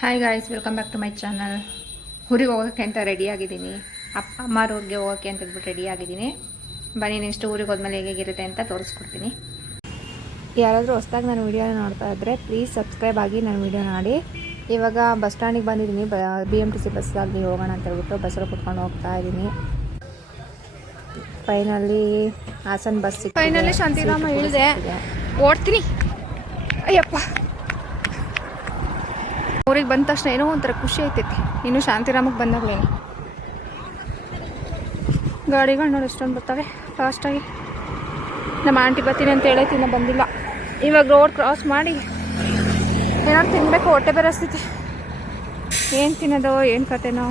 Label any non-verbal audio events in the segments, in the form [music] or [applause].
Hi guys welcome back to my channel ಊರಿಗೆ ಹೋಗೋಕ್ಕೆ ಅಂತ ರೆಡಿ ಆಗಿದ್ದೀನಿ. ಅಪ್ಪ ಅಮ್ಮ ಅವ್ರಿಗೆ ಹೋಗೋಕ್ಕೆ ಅಂತ ಹೇಳ್ಬಿಟ್ಟು ರೆಡಿ ಆಗಿದ್ದೀನಿ. ಬನ್ನಿ ನೆಕ್ಸ್ಟ್ ಊರಿಗೆ ಹೋದ್ಮೇಲೆ ಹೇಗೆ ಹೇಗಿರುತ್ತೆ ಅಂತ ತೋರಿಸ್ಕೊಡ್ತೀನಿ. ಯಾರಾದರೂ ಹೊಸ್ದಾಗಿ ನಾನು ವೀಡಿಯೋನ ನೋಡ್ತಾ ಇದ್ದರೆ ಪ್ಲೀಸ್ ಸಬ್ಸ್ಕ್ರೈಬ್ ಆಗಿ ನಾನು ವೀಡಿಯೋ ನೋಡಿ. ಇವಾಗ ಬಸ್ ಸ್ಟ್ಯಾಂಡಿಗೆ ಬಂದಿದ್ದೀನಿ. ಬಿ ಎಂ ಟಿ ಸಿ ಬಸ್ಸಾಗಿ ಹೋಗೋಣ ಅಂತ ಹೇಳ್ಬಿಟ್ಟು ಬಸ್ಸಲ್ಲಿ ಕುತ್ಕೊಂಡು ಹೋಗ್ತಾ ಇದ್ದೀನಿ. Finally Hassan bus finally Shantigrama ಇಳಿದೆ ಓಡ್ತೀನಿ. ಅಯ್ಯಪ್ಪ. ಊರಿಗೆ ಬಂದ ತಕ್ಷಣ ಏನೋ ಒಂಥರ ಖುಷಿ ಆಯ್ತೈತಿ. ಇನ್ನು ಶಾಂತಿರಾಮಕ್ಕೆ ಬಂದಾಗಲೇನು. ಗಾಡಿಗಳು ನೋಡಿ ಎಷ್ಟೊಂದು ಬರ್ತವೆ. ಫಾಸ್ಟಾಗಿ ನಮ್ಮ ಆಂಟಿ ಬರ್ತೀನಿ ಅಂತ ಹೇಳೈತಿ, ಇನ್ನೂ ಬಂದಿಲ್ಲ. ಇವಾಗ ರೋಡ್ ಕ್ರಾಸ್ ಮಾಡಿ ಏನಾದ್ರು ತಿನ್ನಬೇಕು ಹೊಟ್ಟೆ ಬೆರೆಸ್ತೈತಿ ಏನು ತಿನ್ನೋದು, ಏನು ಕತೆನೋ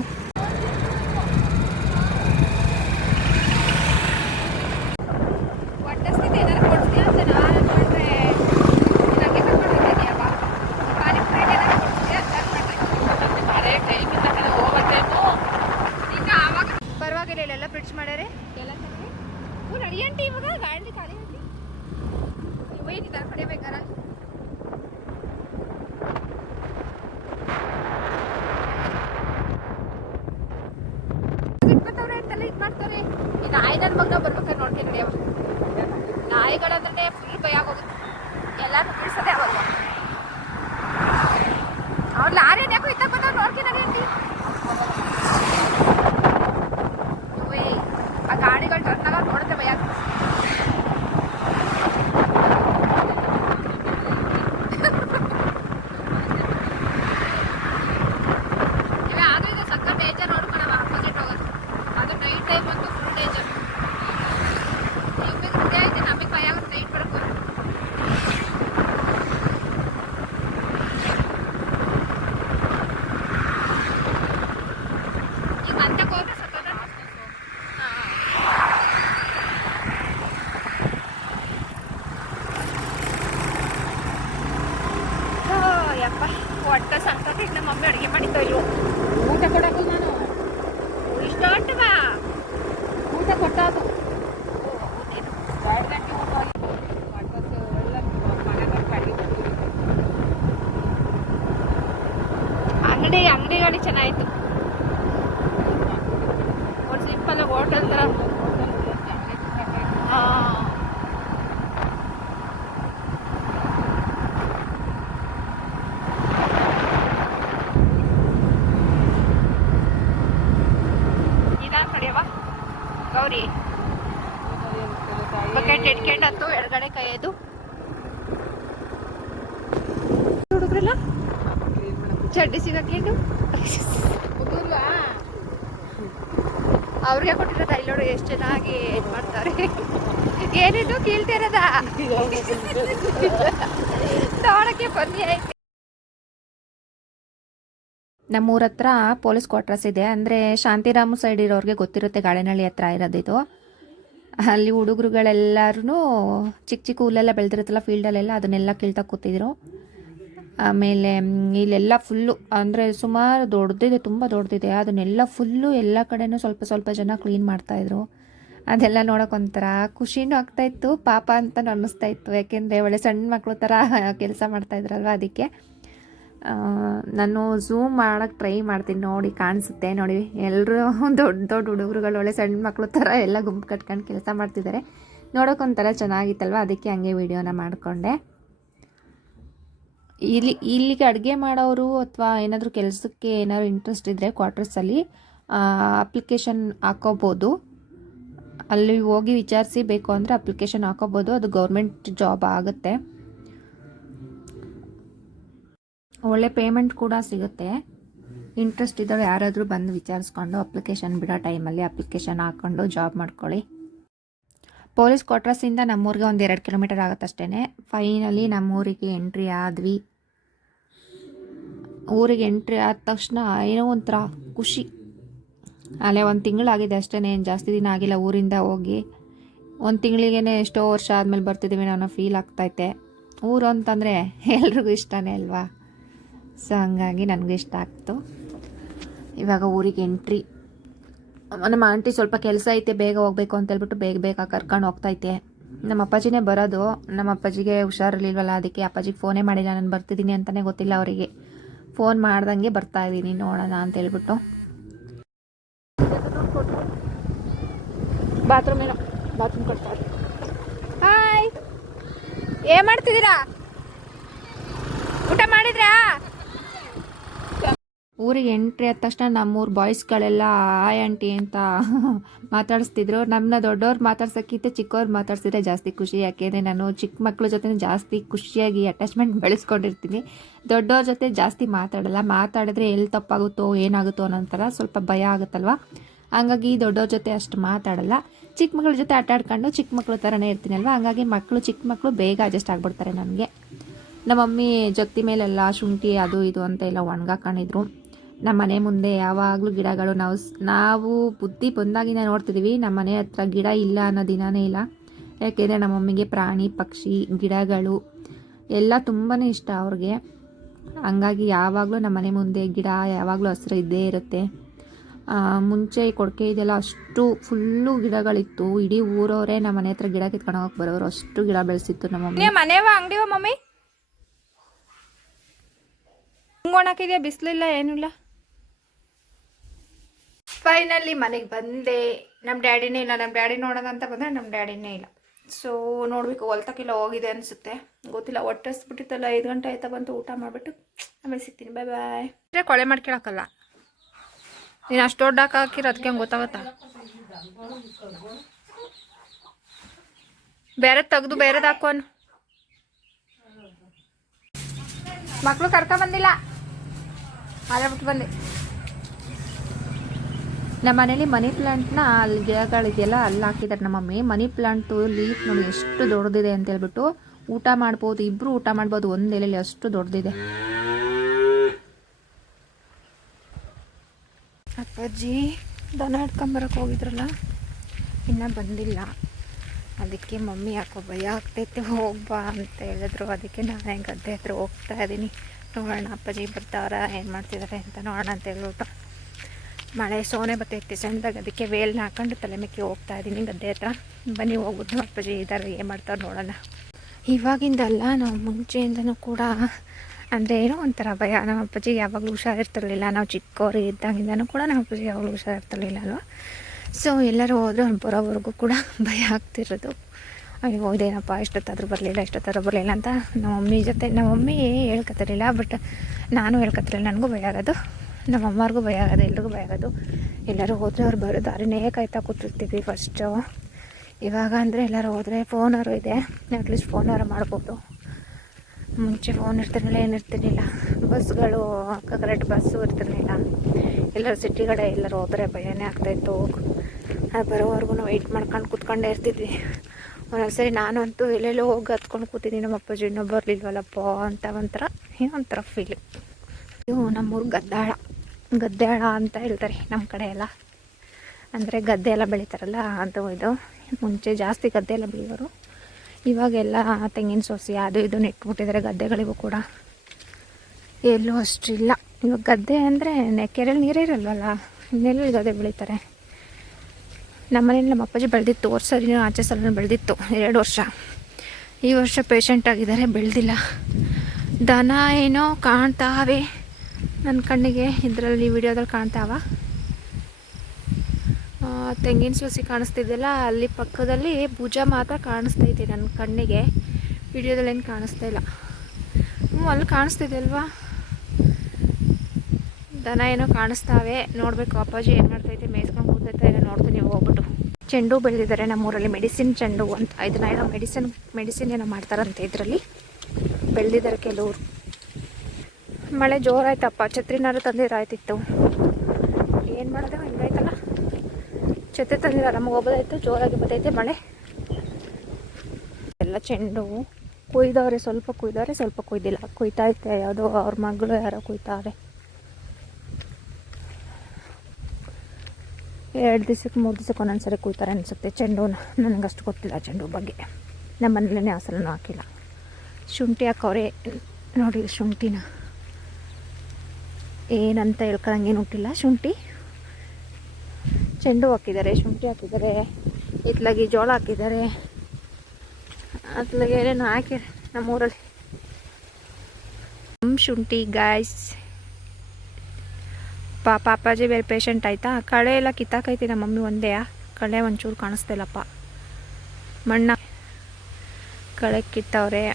ನೋಡಕ್ಕೆ ಬನ್ನಿ. ಆಯ್ತು ನಮ್ಮೂರ ಹತ್ರ ಪೊಲೀಸ್ ಕ್ವಾರ್ಟರ್ಸ್ ಇದೆ. ಅಂದರೆ ಶಾಂತಿರಾಮು ಸೈಡ್ ಇರೋರಿಗೆ ಗೊತ್ತಿರುತ್ತೆ ಗಾಳಿನಳ್ಳಿ ಹತ್ರ ಇರೋದಿದು ಅಲ್ಲಿ ಹುಡುಗರುಗಳೆಲ್ಲರೂ ಚಿಕ್ಕ ಚಿಕ್ಕ ಹುಲ್ಲೆಲ್ಲ ಬೆಳೆದಿರುತ್ತಲ್ಲ ಫೀಲ್ಡಲ್ಲೆಲ್ಲ ಅದನ್ನೆಲ್ಲ ಕೀಳ್ತಾ ಕೂತಿದ್ರು. ಆಮೇಲೆ ಇಲ್ಲೆಲ್ಲ ಫುಲ್ಲು ಅಂದರೆ ಸುಮಾರು ದೊಡ್ಡದಿದೆ ತುಂಬ ದೊಡ್ಡದಿದೆ ಅದನ್ನೆಲ್ಲ ಫುಲ್ಲು ಎಲ್ಲ ಕಡೆನೂ ಸ್ವಲ್ಪ ಸ್ವಲ್ಪ ಜನ ಕ್ಲೀನ್ ಮಾಡ್ತಾಯಿದ್ರು ಅದೆಲ್ಲ ನೋಡೋಕೆ ಒಂಥರ ಖುಷಿನೂ ಆಗ್ತಾಯಿತ್ತು ಪಾಪ ಅಂತ ಅನ್ನಿಸ್ತಾ ಇತ್ತು. ಯಾಕೆಂದರೆ ಒಳ್ಳೆ ಸಣ್ಣ ಮಕ್ಕಳು ಥರ [laughs] ಕೆಲಸ ಮಾಡ್ತಾಯಿದ್ರಲ್ವ ಅದಕ್ಕೆ. ನಾನು ಝೂಮ್ ಮಾಡೋಕ್ಕೆ ಟ್ರೈ ಮಾಡ್ತೀನಿ. ನೋಡಿ ಕಾಣಿಸುತ್ತೆ, ನೋಡಿ. ಎಲ್ಲರೂ [laughs] ದೊಡ್ಡ ದೊಡ್ಡ ಹುಡುಗರುಗಳು, ಒಳ್ಳೆ ಸಣ್ಣ ಮಕ್ಕಳು ಥರ ಎಲ್ಲ ಗುಂಪು ಕಟ್ಕೊಂಡು ಕೆಲಸ ಮಾಡ್ತಿದ್ದಾರೆ. ನೋಡೋಕೊಂಥರ ಚೆನ್ನಾಗಿತ್ತಲ್ವ? ಅದಕ್ಕೆ ಹಂಗೆ ವಿಡಿಯೋನ ಮಾಡಿಕೊಂಡೆ. ಇಲ್ಲಿ, ಇಲ್ಲಿಗೆ ಅಡುಗೆ ಮಾಡೋರು ಅಥವಾ ಏನಾದರೂ ಕೆಲಸಕ್ಕೆ ಏನಾದ್ರು ಇಂಟ್ರೆಸ್ಟ್ ಇದ್ದರೆ ಕ್ವಾರ್ಟರ್ಸಲ್ಲಿ ಅಪ್ಲಿಕೇಶನ್ ಹಾಕೋಬೋದು. ಅಲ್ಲಿ ಹೋಗಿ ವಿಚಾರಿಸಿ ಬೇಕು ಅಂದರೆ ಅಪ್ಲಿಕೇಶನ್ ಹಾಕೋಬೋದು, ಅದು ಗೌರ್ಮೆಂಟ್ ಜಾಬ್ ಆಗುತ್ತೆ. ಒಳ್ಳೆ ಪೇಮೆಂಟ್ ಕೂಡ ಸಿಗುತ್ತೆ. ಇಂಟ್ರೆಸ್ಟ್ ಇದ್ದವ್ರು ಯಾರಾದರೂ ಬಂದು ವಿಚಾರಿಸ್ಕೊಂಡು ಅಪ್ಲಿಕೇಶನ್ ಬಿಡೋ ಟೈಮಲ್ಲಿ ಅಪ್ಲಿಕೇಶನ್ ಹಾಕ್ಕೊಂಡು ಜಾಬ್ ಮಾಡ್ಕೊಳ್ಳಿ. ಪೊಲೀಸ್ ಕ್ವಾರ್ಟರ್ಸಿಂದ ನಮ್ಮೂರಿಗೆ ಒಂದು ಎರಡು ಕಿಲೋಮೀಟರ್ ಆಗುತ್ತಷ್ಟೇ ಫೈನಲಿ ನಮ್ಮೂರಿಗೆ ಎಂಟ್ರಿ ಆದ್ವಿ. ಊರಿಗೆ ಎಂಟ್ರಿ ಆದ ತಕ್ಷಣ ಏನೋ ಒಂಥರ ಖುಷಿ. ಅಲ್ಲೇ ಒಂದು ತಿಂಗಳಾಗಿದೆ ಅಷ್ಟೇ ಏನು ಜಾಸ್ತಿ ದಿನ ಆಗಿಲ್ಲ ಊರಿಂದ ಹೋಗಿ. ಒಂದು ತಿಂಗಳಿಗೇ ಎಷ್ಟೋ ವರ್ಷ ಆದಮೇಲೆ ಬರ್ತಿದ್ದೀವಿ ನಾನು ಫೀಲ್ ಆಗ್ತೈತೆ. ಊರು ಅಂತಂದರೆ ಎಲ್ರಿಗೂ ಇಷ್ಟನೇ ಅಲ್ವಾ? ಸೊ ಹಂಗಾಗಿ ನನಗೂ ಇಷ್ಟ ಆಗ್ತು. ಇವಾಗ ಊರಿಗೆ ಎಂಟ್ರಿ ನಮ್ಮ ಆಂಟಿ ಸ್ವಲ್ಪ ಕೆಲಸ ಐತೆ, ಬೇಗ ಹೋಗ್ಬೇಕು ಅಂತ ಹೇಳ್ಬಿಟ್ಟು ಬೇಗ ಬೇಗ ಕರ್ಕೊಂಡು ಹೋಗ್ತೈತೆ. ನಮ್ಮ ಅಪ್ಪಾಜಿನೇ ಬರೋದು. ನಮ್ಮ ಅಪ್ಪಾಜಿಗೆ ಹುಷಾರಿರ್ಲಿಲ್ವಲ್ಲ, ಅದಕ್ಕೆ ಅಪ್ಪಾಜಿಗೆ ಫೋನೇ ಮಾಡಿಲ್ಲ, ನಾನು ಬರ್ತಿದ್ದೀನಿ ಅಂತಲೇ ಗೊತ್ತಿಲ್ಲ ಅವರಿಗೆ. ಫೋನ್ ಮಾಡ್ದಂಗೆ ಬರ್ತಾ ಇದ್ದೀನಿ ನೋಡೋಣ ಅಂತ ಹೇಳ್ಬಿಟ್ಟು. ಬಾತ್ರೂಮ್ ಏನೋ ಬಾತ್ರೂಮ್ ಕೊಡ್ತಾರೆ ಹಾಯ್ ಏನ್ ಮಾಡ್ತಿದ್ದೀರಾ? ಊಟ ಮಾಡಿದ್ರಾ? ಊರಿಗೆ ಎಂಟ್ರಿ ಆದ ತಕ್ಷಣ ನಮ್ಮೂರು ಬಾಯ್ಸ್ಗಳೆಲ್ಲ ಆಯ್ ಆಂಟಿ ಅಂತ [laughs] ಮಾತಾಡಿಸ್ತಿದ್ರು. ನಮ್ಮನ್ನ ದೊಡ್ಡವ್ರು ಮಾತಾಡ್ಸೋಕ್ಕಿಂತ ಚಿಕ್ಕವ್ರು ಮಾತಾಡ್ಸಿದ್ರೆ ಜಾಸ್ತಿ ಖುಷಿ. ಯಾಕೆಂದರೆ ನಾನು ಚಿಕ್ಕ ಮಕ್ಕಳ ಜೊತೆ ಜಾಸ್ತಿ ಖುಷಿಯಾಗಿ ಅಟ್ಯಾಚ್ಮೆಂಟ್ [laughs] ಬೆಳೆಸ್ಕೊಂಡಿರ್ತೀನಿ. ದೊಡ್ಡವ್ರ ಜೊತೆ ಜಾಸ್ತಿ ಮಾತಾಡಲ್ಲ. ಮಾತಾಡಿದ್ರೆ ಎಲ್ಲಿ ತಪ್ಪಾಗುತ್ತೋ, ಏನಾಗುತ್ತೋ ಅನ್ನೋ ಥರ ಸ್ವಲ್ಪ ಭಯ ಆಗುತ್ತಲ್ವ? ಹಂಗಾಗಿ ದೊಡ್ಡವ್ರ ಜೊತೆ ಅಷ್ಟು ಮಾತಾಡಲ್ಲ. ಚಿಕ್ಕ ಮಕ್ಕಳ ಜೊತೆ ಆಟ ಆಡ್ಕೊಂಡು ಚಿಕ್ಕ ಮಕ್ಕಳ ಥರನೇ ಇರ್ತೀನಲ್ವ? ಹಂಗಾಗಿ ಮಕ್ಕಳು ಚಿಕ್ಕ ಮಕ್ಕಳು ಬೇಗ ಅಡ್ಜಸ್ಟ್ ಆಗಿಬಿಡ್ತಾರೆ ನನಗೆ. ನಮ್ಮ ಮಮ್ಮಿ ಜೊತೆ ಮೇಲೆಲ್ಲ ಶುಂಠಿ ಅದು ಇದು ಅಂತ ಎಲ್ಲ ಒಣಗಾಕೊಂಡಿದ್ರು. ನಮ್ಮ ಮನೆ ಮುಂದೆ ಯಾವಾಗಲೂ ಗಿಡಗಳು ನಾವು ನಾವು ಬುದ್ಧಿ ಬಂದಾಗಿಂದ ನೋಡ್ತಿದ್ದೀವಿ ನಮ್ಮ ಮನೆ ಹತ್ರ ಗಿಡ ಇಲ್ಲ ಅನ್ನೋ ದಿನವೇ ಇಲ್ಲ. ಯಾಕೆಂದರೆ ನಮ್ಮ ಮಮ್ಮಿಗೆ ಪ್ರಾಣಿ, ಪಕ್ಷಿ, ಗಿಡಗಳು ಎಲ್ಲ ತುಂಬಾ ಇಷ್ಟ ಅವ್ರಿಗೆ. ಹಂಗಾಗಿ ಯಾವಾಗಲೂ ನಮ್ಮ ಮನೆ ಮುಂದೆ ಗಿಡ ಯಾವಾಗಲೂ ಹಸಿರು ಇದ್ದೇ ಇರುತ್ತೆ. ಮುಂಚೆ ಕೊಡಕೆ ಇದೆಲ್ಲ ಅಷ್ಟು ಫುಲ್ಲು ಗಿಡಗಳಿತ್ತು. ಇಡೀ ಊರವರೇ ನಮ್ಮ ಮನೆ ಹತ್ರ ಗಿಡ ಕಿತ್ಕೊಂಡು ಹೋಗಕ್ಕೆ ಬರೋರು ಅಷ್ಟು ಗಿಡ ಬೆಳೆಸಿತ್ತು ನಮ್ಮ ಮಮ್ಮಿ ಮನೆವಾ ಅಂಗಡಿವ ಮಮ್ಮಿ? ಹಿಂಗೋಣಾಕಿದ್ಯಾ ಬಿಸಿಲಿಲ್ಲ, ಏನಿಲ್ಲ? ಫೈನಲಿ ಮನೆಗೆ ಬಂದೆ. ನಮ್ಮ ಡ್ಯಾಡಿನೇ ಇಲ್ಲ ನಮ್ಮ ಡ್ಯಾಡಿ ನೋಡೋಣ ಅಂತ ಬಂದರೆ ನಮ್ಮ ಡ್ಯಾಡಿನೇ ಇಲ್ಲ. ಸೊ ನೋಡಬೇಕು, ಹೊಲ್ತಕ್ಕೆಲ್ಲ ಹೋಗಿದೆ ಅನಿಸುತ್ತೆ. ಗೊತ್ತಿಲ್ಲ ಹೊಟ್ಟೆ ಹಸ್ಬಿಟ್ಟಿತ್ತಲ್ಲ ಐದು ಗಂಟೆ ಆಯ್ತಾ ಬಂತು, ಊಟ ಮಾಡಿಬಿಟ್ಟು, ಆಮೇಲೆ ಸಿಗ್ತೀನಿ ಬಾಯ್ ಬಾಯ್ ಕೊಳೆ ಮಾಡ್ಕೊಳಕ್ಕಲ್ಲ ನೀನು ಅಷ್ಟು ದೊಡ್ಡ ಹಾಕಿರೋ ಅದಕ್ಕೆ ಹಂಗೆ ಗೊತ್ತಾಗತ್ತಾ? ಬೇರೆ ತೆಗ್ದು ಬೇರೆದು ಹಾಕೋನು. ಮಕ್ಕಳು ಕರ್ಕೊಂಡ್ ಬಂದಿಲ್ಲ. ಅಲ್ಲೇ ಬಿಟ್ಟು ಬಂದೆ. ನಮ್ಮ ಮನೇಲಿ ಮನಿ ಪ್ಲಾಂಟ್ನ ಅಲ್ಲಿ ಗಿಡಗಳಿಗೆಲ್ಲ ಅಲ್ಲಿ ಹಾಕಿದ್ದಾರೆ. ನಮ್ಮ ಮಮ್ಮಿ ಮನಿ ಪ್ಲಾಂಟು ಲೀಫ್ ನೋಡಿ ಎಷ್ಟು ದೊಡ್ಡದಿದೆ ಅಂತ ಹೇಳ್ಬಿಟ್ಟು ಊಟ ಮಾಡ್ಬೋದು ಇಬ್ರು ಊಟ ಮಾಡ್ಬೋದು ಒಂದು ಎಲೆಯಲ್ಲಿ ಅಷ್ಟು ದೊಡ್ಡದಿದೆ. ಅಪ್ಪಾಜಿ ದನ ಹಿಡ್ಕೊಂಬರಕ್ಕೆ ಹೋಗಿದ್ರಲ್ಲ? ಇನ್ನೂ ಬಂದಿಲ್ಲ. ಅದಕ್ಕೆ ಮಮ್ಮಿ ಯಾಕೋ ಭಯ ಆಗ್ತೈತೆ ಹೋಗ್ಬಾ ಅಂತ ಹೇಳಿದ್ರು. ಅದಕ್ಕೆ ನಾನೇ ಗದ್ದೆ ಹತ್ರ ಹೋಗ್ತಾ ಇದ್ದೀನಿ ನೋಡೋಣ ಅಪ್ಪಾಜಿ ಬರ್ತಾವ್ರ ಏನು ಮಾಡ್ತಿದ್ದಾರೆ ಅಂತ ನೋಡೋಣ ಅಂತ ಹೇಳ್ಬಿಟ್ಟು. ಮಳೆ, ಸೋನೆ ಬರ್ತೈತೆ ಸಣ್ಣದಾಗ ಅದಕ್ಕೆ ವೇಲ್ನ ಹಾಕೊಂಡು ತಲೆ ಮೇಕೆ ಹೋಗ್ತಾ ಇದ್ದೀನಿ ಗದ್ದೆ ಹತ್ರ. ಬನ್ನಿ ಹೋಗ್ಬಿಟ್ಟು ಅಪ್ಪಾಜಿ ಇದ್ದಾರೆ ಏನು ಮಾಡ್ತಾರೆ ನೋಡೋಣ. ಇವಾಗಿಂದಲ್ಲ ನಾವು ಮುಂಚೆಯಿಂದನೂ ಕೂಡ ಅಂದರೆ ಏನೋ ಒಂಥರ ಭಯ. ನಮ್ಮ ಅಪ್ಪಾಜಿ ಯಾವಾಗಲೂ ಹುಷಾರಿರ್ತಿರ್ಲಿಲ್ಲ. ನಾವು ಚಿಕ್ಕವರು ಇದ್ದಾಗಿಂದನೂ ಕೂಡ ನಮ್ಮ ಅಪ್ಪಾಜಿ ಯಾವಾಗಲೂ ಹುಷಾರಿರ್ತಿರ್ಲಿಲ್ಲ ಅಲ್ವಾ? ಸೊ ಎಲ್ಲರೂ ಹೋದ್ರೆ ಬರೋವರೆಗೂ ಕೂಡ ಭಯ ಆಗ್ತಿರೋದು. ಅಯ್ಯೋ, ಇದೇನಪ್ಪ ಎಷ್ಟೊತ್ತಾದರೂ ಬರಲಿಲ್ಲ ಎಷ್ಟೊತ್ತಾದ್ರೂ ಬರಲಿಲ್ಲ ಅಂತ ನಮ್ಮ ಮಮ್ಮಿ ಜೊತೆ. ನಮ್ಮ ಮಮ್ಮಿ ಹೇಳ್ಕೊತಿರ್ಲಿಲ್ಲ ಬಟ್ ನಾನು ಹೇಳ್ಕೊತಿರ್ಲಿಲ್ಲ ನನಗೂ ಭಯ ಆಗೋದು. ನಮ್ಮ ಅಮ್ಮವ್ರಿಗೂ ಭಯ ಆಗೋದು, ಎಲ್ರಿಗೂ ಭಯ ಆಗೋದು. ಎಲ್ಲರೂ ಹೋದರೆ ಅವ್ರು ಬರೋ ದಾರಿನೇ ಕಾಯ್ತಾ ಕೂತಿರ್ತೀವಿ ಫಸ್ಟು ಇವಾಗ ಅಂದರೆ ಎಲ್ಲರೂ ಹೋದರೆ ಫೋನವರು ಇದೆ. ಅಟ್ಲೀಸ್ಟ್ ಫೋನವರು ಮಾಡ್ಬೋದು. ಮುಂಚೆ ಫೋನ್ ಇರ್ತಿರ್ಲಿಲ್ಲ ಏನಿರ್ತಿರ್ಲಿಲ್ಲ ಬಸ್ಗಳು ಕರೆಕ್ಟ್ ಬಸ್ಸು ಇರ್ತಿರ್ಲಿಲ್ಲ. ಎಲ್ಲರೂ ಸಿಟಿಗಡೆ ಎಲ್ಲರೂ ಹೋದರೆ ಭಯನೇ ಆಗ್ತಾಯಿತ್ತು ಬರೋವರೆಗೂ ವೆಯ್ಟ್ ಮಾಡ್ಕೊಂಡು ಕೂತ್ಕೊಂಡೇ ಇರ್ತಿದ್ವಿ. ಒಂದೊಂದ್ಸರಿ ನಾನು ಅಂತೂ ಎಲ್ಲೆಲ್ಲೋ ಹೋಗಿ ಹತ್ಕೊಂಡು ಕೂತಿದ್ದೀನಿ. ನಮ್ಮ ಅಪ್ಪಾಜಿ ಇನ್ನೂ ಬರಲಿಲ್ವಲ್ಲಪ್ಪ ಅಂತ ಒಂಥರ, ಏನೋ ಒಂಥರ ಫೀಲ್ ಇವು ನಮ್ಮೂರು ಗದ್ದಾಳ. ಗದ್ದಾಳ ಅಂತ ಹೇಳ್ತಾರೆ ನಮ್ಮ ಕಡೆ ಎಲ್ಲ. ಅಂದರೆ ಗದ್ದೆ ಎಲ್ಲ ಬೆಳೀತಾರಲ್ಲ, ಅದು ಇದು. ಮುಂಚೆ ಜಾಸ್ತಿ ಗದ್ದೆ ಎಲ್ಲ ಬೆಳೆಯೋರು. ಇವಾಗೆಲ್ಲ ತೆಂಗಿನ ಸೋಸಿ, ಅದು ಇದು ನೆಟ್ಬಿಟ್ಟಿದ್ದಾರೆ ಗದ್ದೆಗಳಿಗೂ ಕೂಡ. ಎಲ್ಲೂ ಅಷ್ಟಿಲ್ಲ. ಇವಾಗ ಗದ್ದೆ ಅಂದರೆ ಕೆರೆಯಲ್ಲಿ ನೀರೇ ಇರಲ್ವಲ್ಲ? ಇನ್ನೆಲ್ಲ ಗದ್ದೆ ಬೆಳೀತಾರೆ? ನಮ್ಮನೇಲಿ ನಮ್ಮ ಅಪ್ಪಾಜಿ ಬೆಳೆದಿತ್ತು ವರ್ಷ ಆಚೆ ಸಲ ಬೆಳೆದಿತ್ತು, ಎರಡು ವರ್ಷ. ಈ ವರ್ಷ ಪೇಷಂಟ್ ಆಗಿದ್ದಾರೆ, ಬೆಳೆದಿಲ್ಲ. ದನ ಏನೋ ಕಾಣ್ತಾವೆ. ನನ್ನ ಕಣ್ಣಿಗೆ ಇದರಲ್ಲಿ ವಿಡಿಯೋದಲ್ಲಿ ಕಾಣ್ತಾವ. ತೆಂಗಿನ ಸಸಿ ಕಾಣಿಸ್ತಿದ್ದೆಲ್ಲ ಅಲ್ಲಿ ಪಕ್ಕದಲ್ಲಿ ಭುಜ ಮಾತ್ರ ಕಾಣಿಸ್ತೈತೆ ನನ್ನ ಕಣ್ಣಿಗೆ. ವಿಡಿಯೋದಲ್ಲಿ ಏನು ಕಾಣಿಸ್ತಾ ಇಲ್ಲ. ಹ್ಞೂ, ಅಲ್ಲಿ ಕಾಣಿಸ್ತಿದೆ ಅಲ್ವಾ? ದನ ಏನೋ ಕಾಣಿಸ್ತಾವೆ. ನೋಡಬೇಕು, ಅಪ್ಪಾಜಿ ಏನು ಮಾಡ್ತೈತೆ ಮೇಯ್ಸ್ಕೊಂಡು ಕೂತೈತೆ ಏನೋ ನೋಡ್ತೀನಿ ಹೋಗ್ಬಿಟ್ಟು. ಚೆಂಡು ಬೆಳೆದಿದ್ದಾರೆ ನಮ್ಮೂರಲ್ಲಿ. ಮೆಡಿಸಿನ್ ಚೆಂಡು ಅಂತ. ಇದನ್ನ ಏನೋ ಮೆಡಿಸಿನ್ ಮೆಡಿಸಿನ್ ಏನೋ ಮಾಡ್ತಾರಂತೆ ಇದರಲ್ಲಿ. ಬೆಳೆದಿದ್ದಾರೆ ಕೆಲವರು. ಮಳೆ ಜೋರಾಯ್ತಪ್ಪ ಛತ್ರಿನಾರು ತಂದಿರಾಯ್ತಿತ್ತು. ಏನು ಮಾಡೋದು? ಹಿಂಗಾಯ್ತಲ್ಲ. ಛತ್ರಿ ತಂದಿರ ನಮಗೆ ಹೋಗೋದಾಯ್ತು. ಜೋರಾಗಿ ಬರ್ತೈತೆ ಮಳೆ. ಎಲ್ಲ ಚೆಂಡು ಕುಯ್ದವ್ರೆ. ಸ್ವಲ್ಪ ಕುಯ್ದವ್ರೆ, ಸ್ವಲ್ಪ ಕುಯ್ದಿಲ್ಲ. ಕುಯ್ತಾ ಐತೆ ಯಾವುದೋ ಅವ್ರ ಮಗಳು ಯಾರೋ ಕುಯ್ತಾರೆ. ಎರಡು ದಿವ್ಸಕ್ಕೆ ಮೂರು ದಿವ್ಸಕ್ಕೆ ಒಂದೊಂದ್ಸರಿ ಕುಯ್ತಾರೆ ಅನಿಸುತ್ತೆ. ಚೆಂಡು ನನಗಷ್ಟು ಗೊತ್ತಿಲ್ಲ ಚೆಂಡು ಬಗ್ಗೆ. ನಮ್ಮ ಮನೇಲೇ ಆ ಹಾಕಿಲ್ಲ. ಶುಂಠಿ ಹಾಕವ್ರೆ. ನೋಡಿ ಶುಂಠಿನ. ಏನಂತ ಹೇಳ್ಕೊಳಂಗೇನು ಹುಟ್ಟಿಲ್ಲ. ಶುಂಠಿ. ಚೆಂಡು ಹಾಕಿದ್ದಾರೆ, ಶುಂಠಿ ಹಾಕಿದ್ದಾರೆ ಇತ್ಲಾಗಿ ಜೋಳ ಹಾಕಿದ್ದಾರೆ. ಅತ್ಲಾಗೆ ಏನೇನು ಹಾಕಿರ ನಮ್ಮೂರಲ್ಲಿ. ನಮ್ಮ ಶುಂಠಿ ಗಾಯ್ಸ್ ಪಾ, ಪಾಪಾಜಿ ಬೇರೆ ಪೇಷಂಟ್ ಆಯ್ತಾ? ಕಳೆ ಎಲ್ಲ ಕಿತ್ತಾಕೈತಿ ನಮ್ಮ ಮಮ್ಮಿ ಒಂದೇ ಕಳೆ ಒಂಚೂರು ಕಾಣಿಸ್ತಿಲ್ಲಪ್ಪ. ಮಣ್ಣ ಕಳೆ ಕಿತ್ತವ್ರೆ.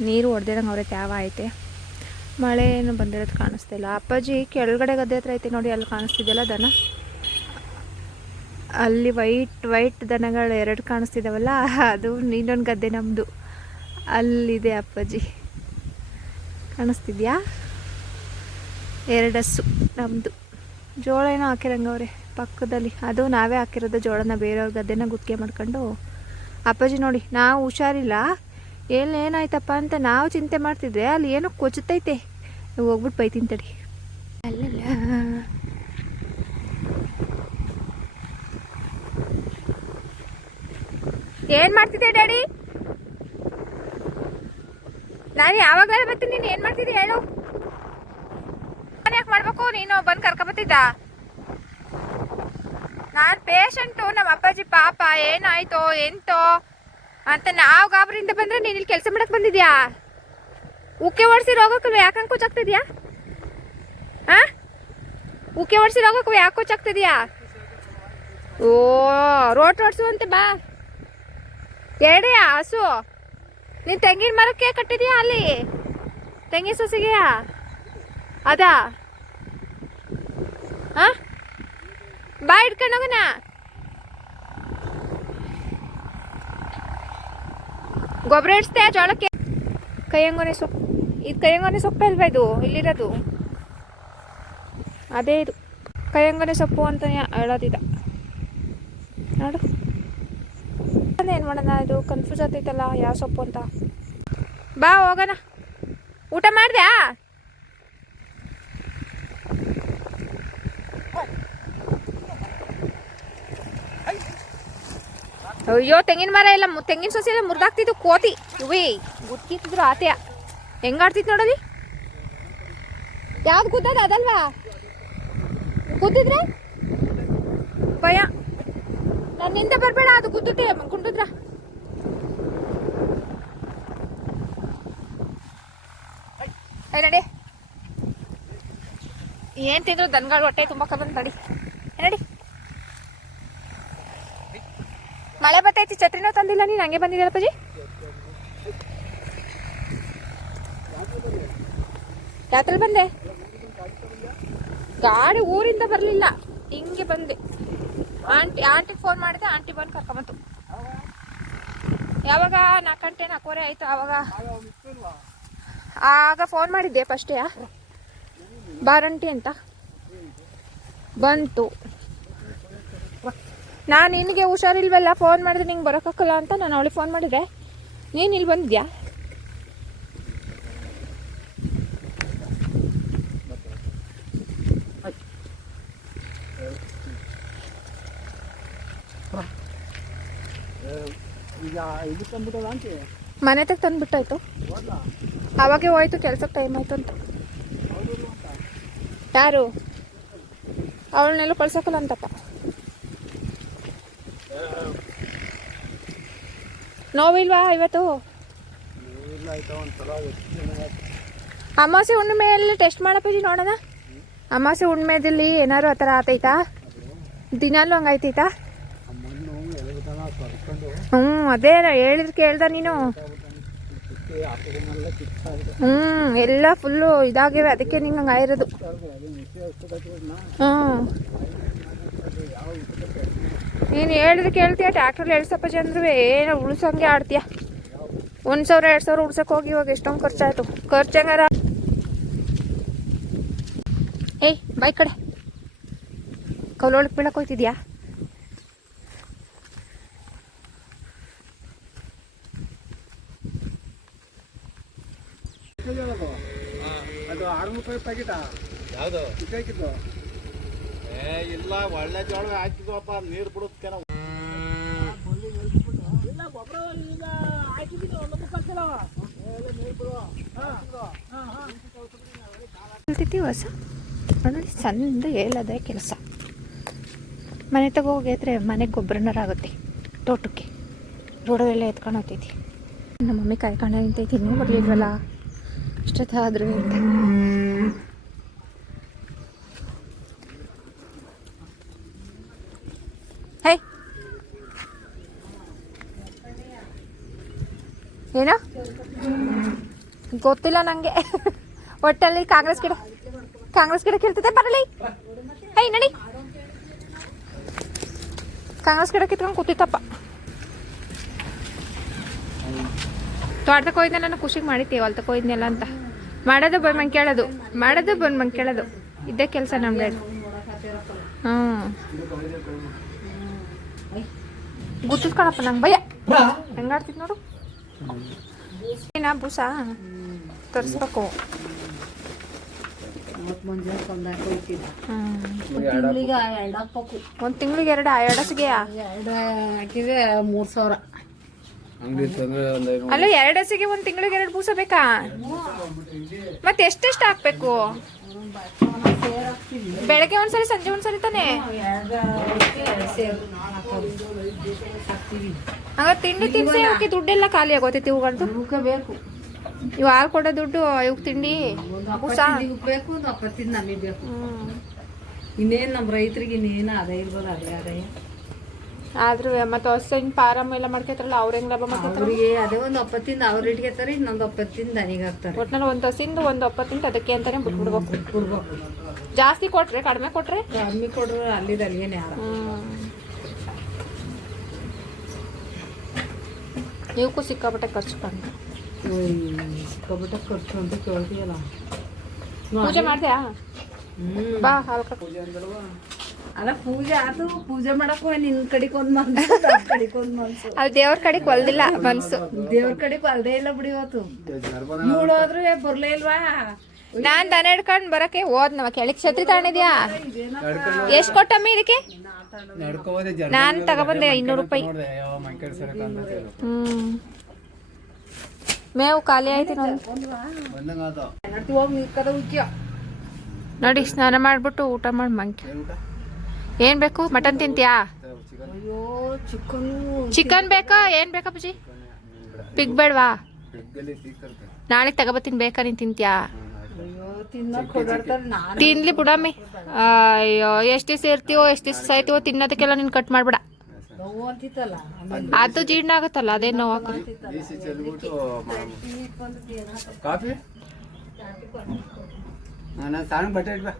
ನೀರು ಹೊಡೆದಿರಂಗೆ ಅವ್ರೆ ತ್ಯಾವ ಐತೆ? ಮಳೆ ಏನು ಬಂದಿರೋದು ಕಾಣಿಸ್ತಿಲ್ಲ ಅಪ್ಪಾಜಿ ಕೆಳಗಡೆ ಗದ್ದೆ ಹತ್ರ ಐತೆ ನೋಡಿ, ಅಲ್ಲಿ ಕಾಣಿಸ್ತಿದೆಯಲ್ಲ ದನ? ಅಲ್ಲಿ ವೈಟ್ ವೈಟ್ ದನಗಳು ಎರಡು ಕಾಣಿಸ್ತಿದಾವಲ್ಲ, ಅದು ಇನ್ನೊಂದು ಗದ್ದೆ ನಮ್ಮದು ಅಲ್ಲಿದೆ ಅಪ್ಪಾಜಿ. ಕಾಣಿಸ್ತಿದ್ಯಾ? ಎರಡಸ್ಸು ನಮ್ಮದು ಜೋಳ ಏನೋ ಹಾಕಿರಂಗವ್ರೆ ಪಕ್ಕದಲ್ಲಿ. ಅದು ನಾವೇ ಹಾಕಿರೋದು ಜೋಳನ, ಬೇರೆಯವ್ರ ಗದ್ದೆನ ಗುತ್ತಿಗೆ ಮಾಡ್ಕೊಂಡು. ಅಪ್ಪಾಜಿ ನೋಡಿ, ನಾವು ಹುಷಾರಿಲ್ಲ. ಎಲ್ಲಿ ಏನಾಯ್ತಪ್ಪ ಅಂತ ನಾವು ಚಿಂತೆ ಮಾಡ್ತಿದ್ರೆ ಅಲ್ಲಿ ಏನೋ ಕೊಚ್ಚುತ್ತೈತೆ. ಹೋಗ್ಬಿಟ್ಟು ಬೈತೀನಿ ತಡಿ ಅಲ್ಲಲ್ಲ. ಏನು ಮಾಡ್ತಿದ್ದೆ ಡ್ಯಾಡಿ? ನಾನು ಯಾವಾಗಲೇ ಬರ್ತೀನಿ ನೀನು ಏನು ಮಾಡ್ತಿದ್ದೆ ಹೇಳು. ಯಾಕೆ ಮಾಡ್ಬೇಕು? ನೀನು ಬಂದು ಕರ್ಕೊಬತ್ತಿದ್ದ? ನಾನು ಪೇಷಂಟು ನಮ್ಮ ಅಪ್ಪಾಜಿ ಪಾಪ ಏನಾಯ್ತೋ ಎಂತೋ. ಅಂತ ನಾವು ಗಾಬರಿಯಿಂದ ಬಂದ್ರೆ ನೀನು ಇಲ್ಲಿ ಕೆಲಸ ಮಾಡಕ್ ಬಂದಿದ್ಯಾ? ಉಕ್ಕೆ ಓಡಿಸಿ ರೋಗಕ್ಕಲ್ವ ಯಾಕಂಗೆ ಕೂಚಾಗ್ತಿದ್ಯಾ ಹಾ ಉಕ್ಕೆ ಓಡಿಸಿ ರೋಗಕ್ಕೆ ಯಾಕೆ ಕೂಚಾಗ್ತಿದ್ಯಾ ಓ, ರೋಟ್ ಅಂತ ಬಾ. ಎರಡೇ ಹಸು. ನೀನು ತೆಂಗಿನ ಮರಕ್ಕೆ ಕಟ್ಟಿದ್ಯಾ ಅಲ್ಲಿ? ತೆಂಗಿನ ಸೊಸೆಗೆಯಾ? ಅದಾ? ಹಾಂ ಬಾ ಇಟ್ಕೊಂಡು ಗೊಬ್ಬರ ಇಡ್ಸ್ತೆ ಜೋಳಕ್ಕೆ. ಕೈಯಂಗೊನೆ ಸೊಪ್ಪು. ಇದು ಕೈಯಂಗೋನೆ ಸೊಪ್ಪು ಅಲ್ವಾ ಇದು? ಇಲ್ಲಿರೋದು. ಅದೇ ಇದು. ಕೈಯಂಗೋನೆ ಸೊಪ್ಪು ಅಂತ ಹೇಳೋದಿದ. ನೋಡು. ಏನು ಮಾಡೋಣ? ಇದು ಕನ್ಫ್ಯೂಸ್ ಆಗ್ತೈತಲ್ಲ, ಯಾವ ಸೊಪ್ಪು ಅಂತ. ಬಾ, ಹೋಗೋಣ. ಊಟ ಮಾಡಿದ್ಯಾ? ಅಯ್ಯೋ, ತೆಂಗಿನ ಮರ ಎಲ್ಲ ತೆಂಗಿನ ಸಸಿ ಎಲ್ಲ ಮುರಿದಾಕ್ತಿದ್ದು ಕೋತಿ. ಇವೇ ಗುದ್ಕಿತ್ತಿದ್ರು ಆತೆಯ. ಹೆಂಗಾಡ್ತಿತ್ತು ನೋಡಲಿ ಯಾವ್ದು ಗುದ್ದದ? ಅದಲ್ವಾ? ಗುದ್ದಿದ್ರೆ? ಭಯ. ನನ್ನಿಂದ ಬರಬೇಡ, ಅದು ಗುದ್ದುತ್ತೆ. ಕುಂಡಿದ್ರ. ನಡಿ. ಏನ್ ತಿಂದ್ರು? ದನಗಳು ಹೊಟ್ಟೆ ತುಂಬಾ ಬಂದು ನಡಿ. ನಡಿ. ಮಳೆ ಬರ್ತೈತಿ ಚಟ್ರಿನೂ ತಂದಿಲ್ಲ ನೀನು, ಹಂಗೆ ಬಂದಿದ್ದಲ್ಲ ಪಜಿ ಯಾತ್ರೆ ಬಂದೆ? ಗಾಡಿ ಊರಿಂದ ಬರಲಿಲ್ಲ, ಹಿಂಗೆ ಬಂದೆ. ಆಂಟಿ, ಆಂಟಿಗೆ ಫೋನ್ ಮಾಡಿದೆ, ಆಂಟಿ ಬಂದು ಕರ್ಕೊಂಬಂತು. ಯಾವಾಗ ನಾಲ್ಕು ಗಂಟೆ, ನಾಲ್ಕೂವರೆ ಆಯ್ತು, ಆವಾಗ. ಆಗ ಫೋನ್ ಮಾಡಿದ್ದೆ ಫಸ್ಟೇ ಬಾರಂಟಿ ಅಂತ. ಬಂತು. ನಾನು ನಿನಗೆ ಹುಷಾರಿಲ್ವಲ್ಲ ಫೋನ್ ಮಾಡಿದ್ರೆ ನಿಂಗೆ ಬರೋಕ್ಕಾಗಲ್ಲ ಅಂತ ನಾನು ಅವಳಿಗೆ ಫೋನ್ ಮಾಡಿದೆ. ನೀನು ಇಲ್ಲಿ ಬಂದಿದ್ಯಾ ಮನೆ ತಗ ತಂದ್ಬಿಟ್ಟಾಯ್ತು. ಅವಾಗೆ ಹೋಯ್ತು ಕೆಲ್ಸಕ್ಕೆ ಟೈಮ್ ಆಯ್ತು ಅಂತ. ಯಾರು? ಅವಳನ್ನೆಲ್ಲ ಕಳ್ಸಕ್ಕಲ್ಲ ಅಂತಪ್ಪ. ನೋವಿಲ್ವಾ ಇವತ್ತು? ಅಮಾಸೆ ಹುಣ್ಣಿಮೆಯಲ್ಲಿ ಟೆಸ್ಟ್ ಮಾಡಪ್ಪಿ ನೋಡೋಣ? ಅಮಾಸೆ ಹುಣ್ಣಿಮೆದಲ್ಲಿ ಏನಾರು ಆ ಥರ ಆತೈತಾ? ದಿನಾಲು ಹಂಗಾಯ್ತೈತಾ? ಹ್ಞೂ ಅದೇ ಹೇಳಿದ್ರೆ ಕೇಳ್ದ ನೀನು. ಹ್ಞೂ ಎಲ್ಲ ಫುಲ್ಲು ಇದಾಗಿವೆ, ಅದಕ್ಕೆ ನಿಂಗೆ ಹಂಗೆ ಆಗಿರೋದು ಅದು ಮಿಸಿ ಹಚ್ಕೋದನ್ನ ಹ್ಞೂ ನೀನು ಹೇಳಿದ್ರೆ ಕೇಳ್ತೀಯ ಟ್ಯಾಕ್ಟ್ರಲ್ಲಿ ಎಳ್ಸಪ್ಪ ಅಂದ್ರೂ ಏನೋ ಉಳ್ಸಂಗೆ ಆಡ್ತೀಯ. ಒಂದು ಸಾವಿರ ಎರಡು ಸಾವಿರ ಉಳ್ಸಕ್ಕೆ ಹೋಗಿ ಇವಾಗ ಎಷ್ಟೊಂದು ಖರ್ಚಾಯಿತು. ಖರ್ಚು ಹೆಂಗಾರ? ಏಯ್ ಬಾಯ್ ಕಡೆ. ಕೌಲೊಳಗೆ ಬೀಳಕ್ಕೆ ಹೋಯ್ತಿದ್ಯಾ? ಅದು ಅದು ಆರ್ನೂರು ರೂಪಾಯಿ ಪ್ಯಾಕೆಟಾ? ಯಾವುದು? ಏ ಇಲ್ಲ ಒಳ್ಳೆ ಜೋಳ ಹಾಕಿದ್ವಪ್ಪ ನೀರು ಬಿಡುತ್ತೆ ಹೇಳ್ತೈತಿ ಹೊಸ? ನೋಡಿ ಸಂದು ಹೇಳೋದೇ ಕೆಲಸ. ಮನೆ ತಗೋ ಹೋಗಿದ್ರೆ ಮನೆಗೆ ಗೊಬ್ಬರನಾರ ಆಗುತ್ತೆ ತೋಟಕ್ಕೆ. ರೋಡವೆಲ್ಲ ಎತ್ಕೊಂಡು ಹೋಗ್ತೈತಿ ನಮ್ಮ ಮಮ್ಮಿ ಕಾಯ್ಕೊಂಡು ನಿಂತೈತಿ ಇನ್ನೂ ಬರಲಿಲ್ವಲ್ಲ? ಅಷ್ಟೊತ್ತಾದರೂ ಏನೋ ಗೊತ್ತಿಲ್ಲ ನಂಗೆ. ಒಟ್ಟಲ್ಲಿ ಕಾಂಗ್ರೆಸ್ ಗಿಡ ಕಾಂಗ್ರೆಸ್ ಗಿಡ ಕೇಳ್ತಿದ್ದೆ ಬರಲಿ. ಐ ನಡಿ. ಕಾಂಗ್ರೆಸ್ ಗಿಡ ಕಿತ್ಕೊಂಡು ಕೂತಿತ್ತಪ್ಪ. ತೋಟಕ್ಕೆ ಹೋಯ್ದೆ ನಾನು ಖುಷಿಗೆ ಮಾಡಿದ್ದೆ ಹೊಲ್ತಕ್ಕೆ ಹೋಯ್ದ್ನೆಲ್ಲ ಅಂತ. ಮಾಡೋದು ಬಂದು ಮಂಗೆ ಕೇಳೋದು. ಮಾಡೋದು ಬಂದು ಮಂಗೆ ಕೇಳೋದು. ಇದ್ದೇ ಕೆಲಸ ನಮ್ದೆ. ಹ್ಞೂ ಗುತ್ತಿಸ್ಕೊಳಪ್ಪ ನಂಗೆ ಭಯ. ಹೆಂಗಾಡ್ತಿದ್ ನೋಡು. ಏನ, ಬೂಸ? ತರಿಸ್ಬೇಕು. ಒಂದು ತಿಂಗಳಿಗೆ ಎರಡು ಎರಡಸಿಗೆಯಾ ಎರಡು ಹಾಕಿದ್ರೆ ಮೂರು ಸಾವಿರ. ಅಲ್ಲ ಎರಡು ಹಸಿಗೆ ಒಂದು ತಿಂಗಳಿಗೆ ಎರಡು ಬೂಸ ಬೇಕಾ? ಮತ್ತೆ ಎಷ್ಟೆಷ್ಟು ಹಾಕ್ಬೇಕು? ಬೆಳಗ್ಗೆ ಒಂದ್ಸರಿ ಸಂಜೆ ಒಂದ್ಸರಿ ತಾನೆ? ಹಂಗ ತಿಂಡಿ ತಿನ್ಸಿ ಅವಕ್ಕೆ ದುಡ್ಡೆಲ್ಲ ಖಾಲಿ ಆಗೋತೈತಿ ಇವುಗಳದ್ದು ಬೇಕು. ಇವು ಹಾಲು ಕೊಡೋ ದುಡ್ಡು ಇವಾಗ ತಿಂಡಿ ಬೇಕು ಅಪ್ಪತ್ತಿನ ನಮಗೆ ಬೇಕು. ಇನ್ನೇನು ನಮ್ಮ ರೈತರಿಗೆ ಇನ್ನೇನು ಅದೇ ಇರ್ಬೋದು ಅದೇ ಅದೇ. ಆದ್ರೂ ಮತ್ತೆ ಹೊಸ ಪಾರಮ್ ಎಲ್ಲ ಮಾಡ್ಕೊತಾರಲ್ಲ ಅವ್ರ ಹೆಂಗ್ ಲಾಭ ಮಾಡ್ಕೊತಾರೆ? ಅವರಿಗೆ ಅದೇ ಒಂದು ಒಪ್ಪತ್ತಿಂದ ಅವ್ರು ಇಟ್ಕೊತಾರೆ ಇನ್ನೊಂದು ಒಪ್ಪತ್ತಿಂದ ನನಗೆ ಹಾಕ್ತಾರೆ. ಒಟ್ನಲ್ಲಿ ಒಂದು ಹಸಿಂದ ಒಂದು ಒಪ್ಪತ್ತಿಂದ ಅದಕ್ಕೆ ಅಂತಾನೆ ಬಿಟ್ಬಿಡ್ಬೇಕು. ಬಿಟ್ಬಿಡ್ಬೇಕು. ಜಾಸ್ತಿ ಕೊಟ್ರೆ ಕಡಿಮೆ ಕೊಟ್ರೆ? ಕಡಿಮೆ ಕೊಡ್ರು ಅಲ್ಲಿದ ಅಲ್ಲಿಗೇನೆ ಯಾರ ಇವಕ್ಕೂ ಸಿಕ್ಕಾಪಟ್ಟೆ ಖರ್ಚು ಕಮ್ಮಿ ಸಿಕ್ಕಾಬಿಟ್ಟೆ ಖರ್ಚು ಅಂತ ಕೇಳ್ತೀಯಲ್ಲ. ಪೂಜೆ ಮಾಡ್ದ್ಯಾ ಬಾ ಪೂಜೆ ಕಟ್ಟು ಅಲ್ಲ ಪೂಜೆ ಆತು ಪೂಜೆ ಮಾಡಕ್ಕೂ ನಿನ್ ಕಡೆಗೆ ಒಂದು ಮನ್ಸು ಕಡೆಗೆ ಒಂದು ಮನ್ಸು. ಅಲ್ಲಿ ದೇವ್ರ ಕಡೆಗೆ ಒಲ್ದಿಲ್ಲ ಮನ್ಸು. ದೇವ್ರ ಕಡೆಗೆ ಒಲ್ದೇ ಇಲ್ಲ ಬಿಡಿ ಇವತ್ತು. ನೋಡೋದ್ರು ಬರ್ಲೇ ಇಲ್ವಾ? ನಾನ್ ದನ ಹಿಡ್ಕೊಂಡ್ ಬರಕ್ಕೆ ಹೋದ್ ನಮ್ಮ ಕೆಳಗ್ ಛತ್ರಿ ತಗೊಂಡಿದ್ಯಾ ಎಷ್ಟ್ ಕೊಟ್ಟಮ್ಮಿ ಇದಕ್ಕೆ? ನಾನ್ ತಗೊಬಂದೆ ಇನ್ನೂರು ರೂಪಾಯಿ. ಹ್ಮ್. ಮೇವು ಖಾಲಿ ಆಯ್ತು ನೋಡಿ. ಬಂದಂಗಾದ ಹೋಗಿ ನಿಕ್ಕದ ಉಜ್ಜ ನೋಡಿ ಸ್ನಾನ ಮಾಡ್ಬಿಟ್ಟು ಊಟ ಮಾಡಿ ಮಂಕಿ. ಏನು ಬೇಕು? ಮಟನ್ ತಿಂತ್ಯಾ? ಚಿಕನ್ ಅಯ್ಯೋ ಚಿಕ್ಕನು ಚಿಕನ್ ಬೇಕಾ? ಏನ್ ಬೇಕಾ ಬುಜಿ ಪಿಗ್ ಬೇಡವಾ? ನಾಳೆ ತಗೋಬತ್ತೀನಿ ಬೇಕಾ ನೀನ್ ತಿಂತ್ಯಾ? ತಿನ್ಲಿ ಬಿಡಮ್ಮಿ. ಅಯ್ಯೋ ಎಷ್ಟ್ ದಿವಸ ಇರ್ತೀವೋ ಎಷ್ಟು ದಿವಸ ಸಾಯ್ತೀವೋ ತಿನ್ನೋದಕ್ಕೆಲ್ಲ ನೀನ್ ಕಟ್ ಮಾಡ್ಬೇಡ. ನೋವು ಅಂತಿತ್ತಲ್ಲ? ಅದು ಜೀರ್ಣ ಆಗುತ್ತಲ್ಲ ಅದೇನು ನೋವಾಕ ಬೀಸಿ ಚೆಲ್ಬಿಟ್ಟು ಮಾಡ್ಬೋದು. ಕಾಫಿ? ನಾನು ಸಾಂಗ್ ಬಟ್ಟೆ ಇಟ್ಬಾ.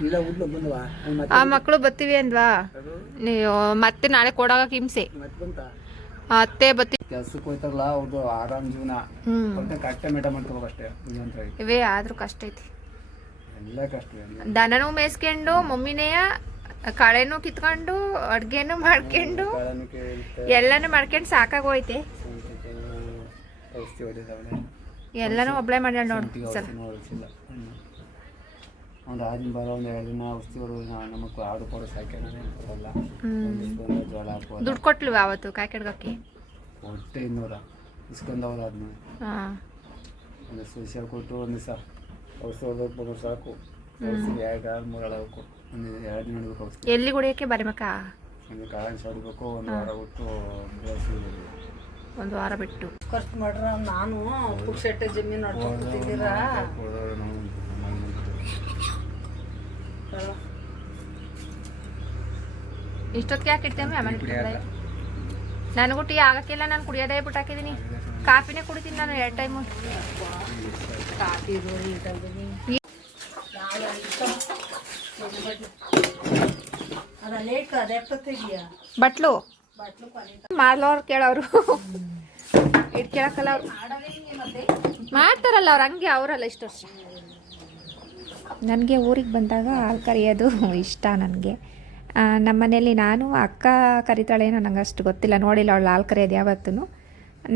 ಇಲ್ಲ ಉಡ್ಲು ಬಂದವಾ ಆ ಮಕ್ಕಳು ಬತ್ತೀವಿ ಅಂದ್ವಾ? ನೀವು ಮತ್ತೆ ನಾಳೆ ಕೊಡಾಗ ಹಿಂಸೆ. ಮತ್ತೆ ಬಂತ? ಅತ್ತೆ ಬತ್ತಿ ಕೆಲ್ಸಕ್ಕೆ ಹೋಯ್ತಾರಲ್ಲ ಅವ್ರದ್ದು ಆರಾಮ್ ಜೀವನ. ಹ್ಮ್. ಮೇಟ ಮಾಡ್ಕೋಬೇಕು ಅಷ್ಟೇ ಇವೇ ಆದ್ರೂ ಕಷ್ಟ ಐತಿ. ಎಲ್ಲ ಕಷ್ಟ. ದನನೂ ಮೇಯ್ಸ್ಕೊಂಡು ಮಮ್ಮಿನೆಯ ಕಳೆನೂ ಕಿತ್ಕೊಂಡು ಅಡ್ಗೆನೂ ಮಾಡ್ಕೊಂಡು ಎಲ್ಲನೂ ಮಾಡ್ಕೊಂಡು ಸಾಕಾಗೋಯ್ತೆ ಎಲ್ಲಾನು ಒಬ್ಳೆ ಮಾಡ್ಯಾಳ ನೋಡು ಸರ್. ಒಂದು ಆದಿನ ಬರೋ ಒಂದು ಎರಡು ದಿನ ಔಷಧಿ ನಮಗೆ ಆಡು ಕೊಡೋ ಸಾಕೆ ನಾನು ಕೊಡಲ್ಲ. ಜೋಳ ದುಡ್ಡು ಕೊಟ್ಲು ಅವತ್ತು ಕಾಯ್ಕೆಡ್ಗಕ್ಕೆ ಹೊಟ್ಟೆ ಇನ್ನೂರ. ಇಸ್ಕೊಂಡವ್ರು ಅದನ್ನ ಹಾ. ಒಂದು ಸೋಷಿಯಲ್ ಕೊಟ್ಟು ಒಂದು ದಿವಸ ಔಷಧಿ ಹೊಡೆದಕ್ಕೆ ಸಾಕು. ಔಷಧಿ ಎರಡು ಮೂರು ಹಾಕು ಒಂದು ಎರಡು ದಿನ ಹೊಡ್ಬೇಕು ಔಷಧಿ ಎಲ್ಲಿ ಕುಡಿಯೋಕ್ಕೆ ಬರಿಬೇಕಾ ಒಂದು ಕಾಳು ಒಂದು ವಾರ ಬಿಟ್ಟು ಬೆಳೆಸಿ ಒಂದು ವಾರ ಬಿಟ್ಟು. ಖರ್ಚು ಮಾಡ್ರ ನಾನು ಪುಕ್ಷಟ್ಟೆ ಜಮೀನು ನೋಡ್ಕೊಂಡು ಕೂತಿದ್ದೀರಾ ಹೋದವ್ರು ನಾವು ಇಷ್ಟೊತ್ತಿಗೆ ಯಾಕೆ ಇಡ್ತೇವೆ ಆಮೇಲೆ ಇಟ್ಕೊಂಡ್ರೆ ನನಗೂ ಟೀ ಆಗಕ್ಕಿಲ್ಲ ನಾನು ಕುಡಿಯೋದೇ ಬಿಟ್ಟು ಹಾಕಿದ್ದೀನಿ ಕಾಫಿನೇ ಕುಡಿತೀನಿ ನಾನು ಎರಡು ಟೈಮು. ಕಾಫಿ ಇದು ಬಟ್ಲು. ಮಾಡ್ಲವ್ರು ಕೇಳೋರು. ಇಟ್ ಕೇಳಕ್ಕಲ್ಲ ಅವ್ರು. ಮಾಡ್ತಾರಲ್ಲ ಅವ್ರು, ಹಂಗೆ ಅವರಲ್ಲ ಇಷ್ಟು ವರ್ಷ. ನನಗೆ ಊರಿಗೆ ಬಂದಾಗ ಹಾಲು ಕರಿಯೋದು ಇಷ್ಟ ನನಗೆ. ನಮ್ಮ ಮನೇಲಿ ನಾನು, ಅಕ್ಕ ಕರಿತಾಳೇನೋ ನಂಗೆ ಅಷ್ಟು ಗೊತ್ತಿಲ್ಲ. ನೋಡಿಲ್ಲ ಅವಳು ಹಾಲು ಕರೆಯೋದು ಯಾವತ್ತೂ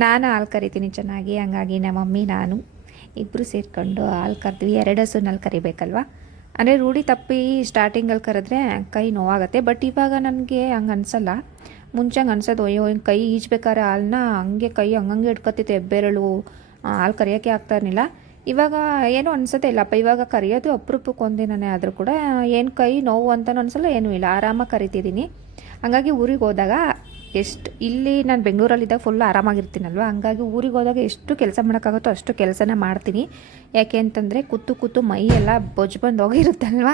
ನಾನು ಹಾಲು ಕರಿತೀನಿ ಚೆನ್ನಾಗಿ, ಹಂಗಾಗಿ ನಮ್ಮ ಮಮ್ಮಿ, ನಾನು ಇಬ್ಬರು ಸೇರಿಕೊಂಡು ಹಾಲು ಕರೆದ್ವಿ. ಎರಡು ಹಸುನಲ್ಲಿ ಕರಿಬೇಕಲ್ವ? ಅಂದರೆ ರೂಢಿ ತಪ್ಪಿ ಸ್ಟಾರ್ಟಿಂಗಲ್ಲಿ ಕರೆದ್ರೆ ಕೈ ನೋವಾಗತ್ತೆ. ಬಟ್ ಇವಾಗ ನನಗೆ ಹಂಗೆ ಅನಿಸಲ್ಲ. ಮುಂಚೆ ಹಂಗೆ ಅನ್ಸೋದು, ಅಯ್ಯೋ, ಹಿಂಗೆ ಕೈ ಈಜ್ಬೇಕಾದ್ರೆ ಹಾಲನ್ನ ಹಂಗೆ ಕೈ ಹಂಗಂಗೆ ಇಟ್ಕೊತಿತ್ತು ಹೆಬ್ಬೆರಳು ಹಾಲು ಕರಿಯೋಕ್ಕೆ ಆಗ್ತಾ ಇರಲಿಲ್ಲ. ಇವಾಗ ಏನೂ ಅನ್ಸೋದೇ ಇಲ್ಲಪ್ಪ. ಇವಾಗ ಕರಿಯೋದು ಅಪರೂಪಕ್ಕೆ ಒಂದಿನೇ ಆದರೂ ಕೂಡ, ಏನು ಕೈ ನೋವು ಅಂತಲೂ ಅನ್ಸಲ್ಲ, ಏನೂ ಇಲ್ಲ. ಆರಾಮಾಗಿ ಕರಿತಿದ್ದೀನಿ. ಹಂಗಾಗಿ ಊರಿಗೆ ಹೋದಾಗ ಎಷ್ಟು, ಇಲ್ಲಿ ನಾನು ಬೆಂಗಳೂರಲ್ಲಿದ್ದಾಗ ಫುಲ್ ಆರಾಮಾಗಿರ್ತೀನಲ್ವ? ಹಂಗಾಗಿ ಊರಿಗೆ ಹೋದಾಗ ಎಷ್ಟು ಕೆಲಸ ಮಾಡೋಕ್ಕಾಗುತ್ತೋ ಅಷ್ಟು ಕೆಲಸನ ಮಾಡ್ತೀನಿ. ಯಾಕೆ ಅಂತಂದರೆ ಕೂತು ಕೂತು ಮೈ ಎಲ್ಲ ಬೊಜ್ಜು ಬಂದು ಹೋಗಿರುತ್ತಲ್ವ?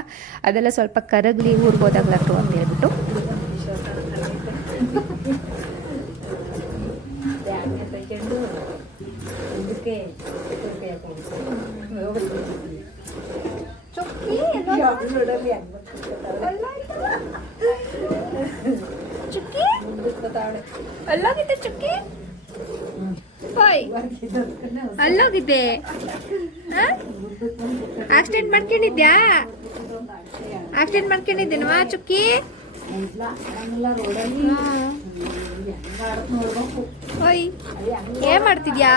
ಅದೆಲ್ಲ ಸ್ವಲ್ಪ ಕರಗಲಿ ಊರಿಗೆ ಹೋದಾಗ್ಲತ್ತು ಅಂತ ಹೇಳ್ಬಿಟ್ಟು. ಚುಕ್ಕಿ ಚುಕ್ಕಿ? ಅಲ್ಲೋಗಿದ್ದೆ ಚುಕ್ಕಿ? ಹೋಯ್. ಅಲ್ಲೋಗಿದ್ದೆ. ಆಕ್ಸಿಡೆಂಟ್ ಮಾಡ್ಕೊಂಡಿದ್ಯಾ? ಆಕ್ಸಿಡೆಂಟ್ ಮಾಡ್ಕೊಂಡಿದ್ದೀನವಾ ಚುಕ್ಕಿ? ಹೋಯ್. ಏನ್ ಮಾಡ್ತಿದ್ಯಾ?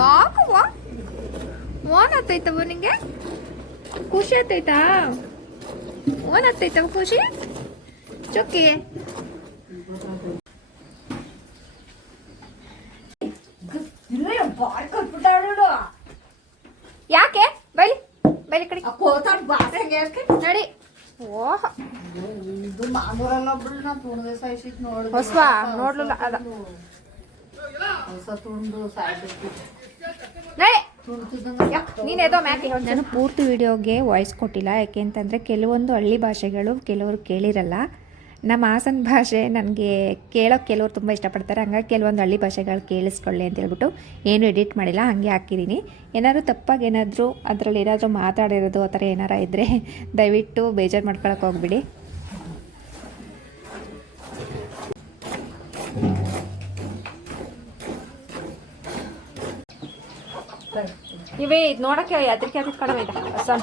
ವಾಕವ್ವ ಓನ್ ಆಗ್ತೈತವ ನಿಂಗೆ? ಖುಷಿ? ಆತೈತಾ ಓನ್ ಆಗ್ತೈತ ಖುಷಿ ಚೊಕ್ಕಿ ಯಾಕೆ? ಬೈಲಿ ಬೈಲಿ ಕಡೆ. ನಡಿ. ಓಹ್. ಹೊಸ್ವಾ ನೋಡ್ಲಿಲ್ಲ ಅದ. ಹೊಸ ತುಂಡು ಸಾಯ್ಬೇಕು ನಡಿ. ತುಣ್ತಿದ್ದಂಗ ನೀನ್ ಎದೋ ಮ್ಯಾಕೆ ನಾನು ಪೂರ್ತಿ ವಿಡಿಯೋಗೆ ವಾಯ್ಸ್ ಕೊಟ್ಟಿಲ್ಲ ಯಾಕೆ ಅಂತಂದರೆ ಕೆಲವೊಂದು ಹಳ್ಳಿ ಭಾಷೆಗಳು ಕೆಲವರು ಕೇಳಿರಲ್ಲ. ನಮ್ಮ ಹಾಸನ ಭಾಷೆ ನನಗೆ ಕೇಳೋಕ್ಕೆ ಕೆಲವರು ತುಂಬ ಇಷ್ಟಪಡ್ತಾರೆ. ಹಂಗಾಗಿ ಕೆಲವೊಂದು ಹಳ್ಳಿ ಭಾಷೆಗಳು ಕೇಳಿಸ್ಕೊಳ್ಳಿ ಅಂತ ಹೇಳ್ಬಿಟ್ಟು ಏನು ಎಡಿಟ್ ಮಾಡಿಲ್ಲ ಹಾಗೆ ಹಾಕಿದ್ದೀನಿ ಏನಾದರೂ ತಪ್ಪಾಗಿ ಏನಾದರೂ ಅದರಲ್ಲಿ ಏನಾದರೂ ಮಾತಾಡಿರೋದು ಆ ಥರ ಏನಾರ ಇದ್ದರೆ ದಯವಿಟ್ಟು ಬೇಜಾರು ಮಾಡ್ಕೊಳಕ್ಕೆ ಹೋಗ್ಬಿಡಿ. ಇವೇ, ಇದು ನೋಡಕ್ಕೆ ಅದಕ್ಕೆ ಅದಕ್ಕೆ ಕಡಿಮೆ ಇದೆ. ಅಸ್ಸಾಂ.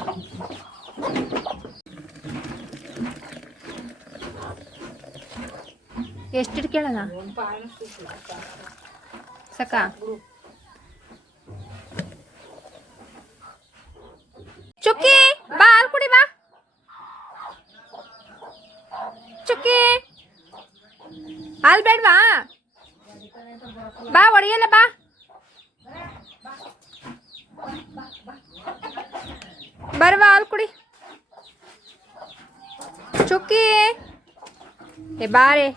ಎಷ್ಟು ಇಟ್ಕೊಳ್ಳೋಣ ಸಕ? ಚುಕ್ಕಿ, ಬಾ, ಹಾಲು ಕುಡಿ, ಬಾ. ಚುಕ್ಕಿ, ಹಾಲು ಬೇಡವಾ? ಬಾ, ಒಡೆಯಲ್ಲ, ಬಾ. ಬರವಾ ಹಾಲು ಕುಡಿ. ಚುಕ್ಕಿ. ಏ ಬಾರೆ.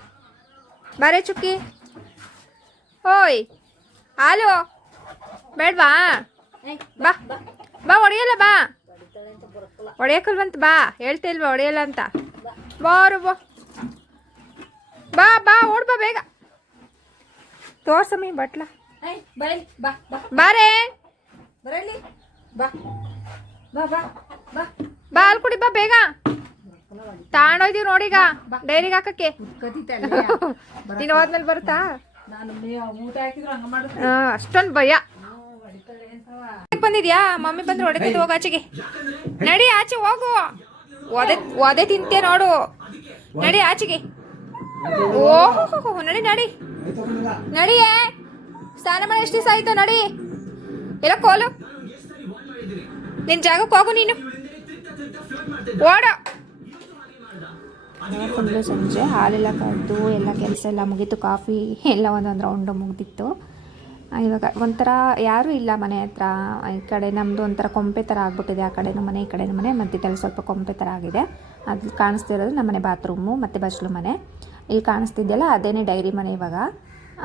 ಬಾರೆ ಚುಕ್ಕಿ. ಓಯ್ ಹಾಲು. ಬೇಡವಾ? ಬಾ. ಬಾ ಹೊಡೆಯಲ್ಲ ಬಾ. ಹೊಡೆಯಕಲ್ವಂತ ಬಾ. ಹೇಳ್ತಾ ಇಲ್ವಾ ಹೊಡೆಯಲ್ಲ ಅಂತ. ಬಾರು ಬಾ. ಬಾ ಬಾ ಓಡ್ ಬಾ ಬೇಗ. ತೋರ್ಸಮ್ಮಿ ಬಟ್ಲ. ಬೈ ಬಾ ಬಾ. ಬಾರೇ. ಬರಲಿ ಬಾ. ಬಾ ಹಾಲು ಕುಡಿ ಬಾ ಬೇಗ. ತಗೊಂಡೋಯ್ದೀವಿ ನೋಡೀಗ ಡೈರಿಗೆ ಹಾಕಕ್ಕೆ. [laughs] ನೀನು ಹೋದ್ಮೇಲೆ ಬರುತ್ತಾ? ಅಷ್ಟೊಂದು ಭಯ. ಬಂದಿದ್ಯಾ? ಮಮ್ಮಿ ಬಂದ್ರೆ ಹೊಡೆದಿದ್ದು ಹೋಗ ಆಚೆಗೆ. ನಡಿ ಆಚೆ ಹೋಗು. ಒದೆ ಒದೆ ತಿಂತೆ ನೋಡು. ನಡಿ ಆಚೆಗೆ. ಓಹೋ ನಡಿ ನಡಿ. ನಡಿಯೇ. ಸ್ನಾನ ಮಾಡಿ ಎಷ್ಟು ದಿವಸ ಆಯ್ತು ನಡಿ. ಎಲ್ಲ ಕೋಲು. ನಿನ್ ಜಾಗಕ್ಕೆ ಹೋಗು ನೀನು. ಓಡ. ಫುಲ್ಲು ಸಂಜೆ, ಹಾಲೆಲ್ಲ ಕರೆದು ಎಲ್ಲ ಕೆಲಸ ಎಲ್ಲ ಮುಗೀತು, ಕಾಫಿ ಎಲ್ಲ ಒಂದೊಂದು ರೌಂಡು ಮುಗ್ದಿತ್ತು. ಇವಾಗ ಒಂಥರ ಯಾರೂ ಇಲ್ಲ ಮನೆ ಹತ್ರ. ಈ ಕಡೆ ನಮ್ಮದು ಒಂಥರ ಕೊಂಪೆ ಥರ ಆಗಿಬಿಟ್ಟಿದೆ, ಆ ಕಡೆನೂ ಮನೆ, ಈ ಕಡೆನೂ ಮನೆ, ಮಧ್ಯದಲ್ಲಿ ಸ್ವಲ್ಪ ಕೊಂಪೆ ಥರ ಆಗಿದೆ. ಅದು ಕಾಣಿಸ್ತಿರೋದು ನಮ್ಮ ಮನೆ ಬಾತ್ರೂಮು, ಮತ್ತು ಬಸ್ಲು ಮನೆ. ಇಲ್ಲಿ ಕಾಣಿಸ್ತಿದ್ದೆಲ್ಲ ಅದೇನೇ ಡೈರಿ ಮನೆ ಇವಾಗ.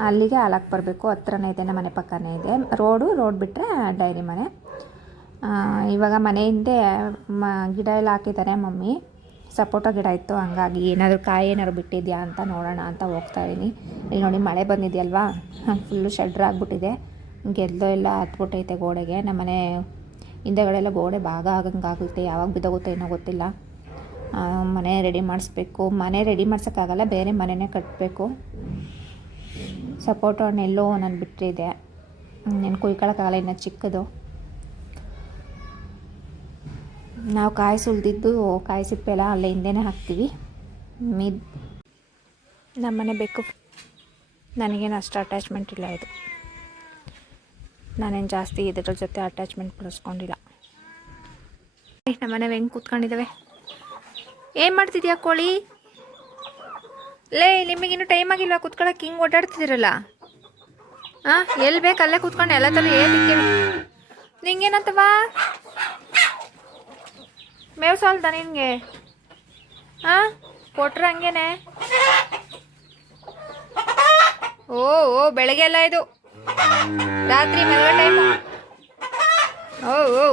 ಅಲ್ಲಿಗೆ ಹಾಲಕ್ಕೆ ಬರಬೇಕು, ಹತ್ರನೇ ಇದೆ, ನಮ್ಮ ಮನೆ ಪಕ್ಕನೇ ಇದೆ. ರೋಡು, ರೋಡ್ ಬಿಟ್ಟರೆ ಡೈರಿ ಮನೆ. ಇವಾಗ ಮನೆ ಹಿಂದೆ, ಮ, ಗಿಡ ಎಲ್ಲ ಹಾಕಿದ್ದಾರೆ ಮಮ್ಮಿ. ಸಪೋಟೋ ಗಿಡ ಇತ್ತು, ಹಂಗಾಗಿ ಏನಾದರೂ ಕಾಯಿ ಏನಾದ್ರು ಬಿಟ್ಟಿದ್ಯಾ ಅಂತ ನೋಡೋಣ ಅಂತ ಹೋಗ್ತಾ ಇದ್ದೀನಿ. ಇಲ್ಲಿ ನೋಡಿ ಮಳೆ ಬಂದಿದೆಯಲ್ವಾ? ಫುಲ್ಲು [laughs] ಶೆಡ್ರ್ ಆಗಿಬಿಟ್ಟಿದೆ. ಗೆದ್ದೋ ಎಲ್ಲ ಹತ್ಬಿಟ್ಟೈತೆ ಗೋಡೆಗೆ. ನಮ್ಮನೆ ಮನೆ ಎಲ್ಲ ಗೋಡೆ ಭಾಗ ಆಗಂಗೆ ಆಗುತ್ತೆ. ಯಾವಾಗ ಬಿದ್ದೋಗುತ್ತೆ ಏನೋ ಗೊತ್ತಿಲ್ಲ. ಮನೆ ರೆಡಿ ಮಾಡಿಸ್ಬೇಕು. ಮನೆ ರೆಡಿ ಮಾಡ್ಸೋಕ್ಕಾಗಲ್ಲ, ಬೇರೆ ಮನೆನೇ ಕಟ್ಟಬೇಕು ಸಪೋಟೋ ಹಣ್ಣು ಎಲ್ಲೋ ನಾನು ಬಿಟ್ಟಿದೆ. ನೀನು ಕುಯ್ಕೊಳ್ಳೋಕ್ಕಾಗಲ್ಲ ಇನ್ನು ಚಿಕ್ಕದು. ನಾವು ಕಾಯಿ ಸುಲಿದಿದ್ದು ಕಾಯಿ ಸಿಪ್ಪೆ ಎಲ್ಲ ಅಲ್ಲೇ ಹಿಂದೆನೇ ಹಾಕ್ತೀವಿ. ಮಿದ್ ನಮ್ಮನೆ ಬೇಕು ನನಗೇನು ಅಷ್ಟು ಅಟ್ಯಾಚ್ಮೆಂಟ್ ಇಲ್ಲ ಇದು. ನಾನೇನು ಜಾಸ್ತಿ ಇದ್ರ ಜೊತೆ ಅಟ್ಯಾಚ್ಮೆಂಟ್ ಬೆಳೆಸ್ಕೊಂಡಿಲ್ಲ ನಮ್ಮನೆ ಹೆಂಗೆ ಕೂತ್ಕೊಂಡಿದ್ದಾವೆ ಏನು ಮಾಡ್ತಿದ್ಯಾ ಕೋಳಿ? ಲೇ ನಿಮಗಿನ್ನೂ ಟೈಮ್ ಆಗಿಲ್ಲ ಕೂತ್ಕೊಳ್ಳೋಕೆ ಹಿಂಗೆ ಓಡಾಡ್ತಿದ್ದೀರಲ್ಲ? ಹಾಂ ಎಲ್ಲಿ ಬೇಕು ಅಲ್ಲೇ ಕೂತ್ಕೊಂಡು, ಎಲ್ಲ ಥರ ಏದಿಕ್ಕೆ ನಿಂಗೇನಂತವಾ? ಮೇವು ಸಾಲ್ದ ನಿನ್ಗೆ? ಹಾಂ? ಕೊಟ್ರೆ ಹಂಗೇನೆ? ಓ ಓ, ಬೆಳಗ್ಗೆ ಎಲ್ಲ ಇದು. ರಾತ್ರಿ ಓ ಓ.